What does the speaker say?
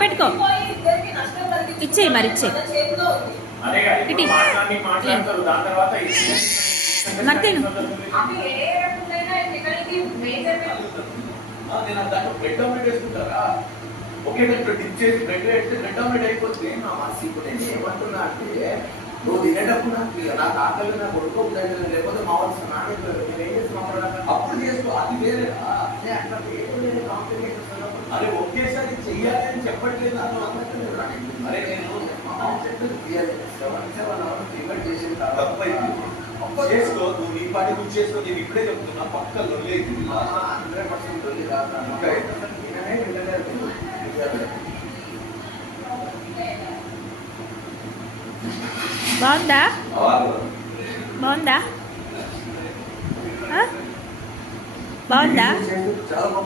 పెట్టుకో ఇచ్చేయి మరి ఇచ్చే మరి తిను ఒకే డిప్ చేసి బ్రెడ్ వేస్తే బ్రెడ్ ఆమ్లెట్ అయిపోతుంది. నా మనసు ఇప్పుడు నేను ఏమంటున్నా అంటే నువ్వు తినేటప్పుడు నాకు ఆకలి నాకు కొడుకోకుండా లేకపోతే మా వాళ్ళు నాన్న నేను ఏం చేస్తున్నాను అప్పుడు చేసుకో, అది వేరే అట్లా వేరే కాంప్లికేషన్స్. అరే ఒకేసారి చెయ్యాలి అని చెప్పట్లేదు అన్న అరే నేను మా మామ చెప్పేది తీయాలి 7 hours డివైడ్ చేసిన తప్పైంది చేసుకో, నువ్వు నీ పాటి నువ్వు చేసుకో. నేను ఇప్పుడే చెప్తున్నా పక్క లొల్లేదు 100% లొల్లి రాదు. బాగుందా బాగుందా బాగుందా.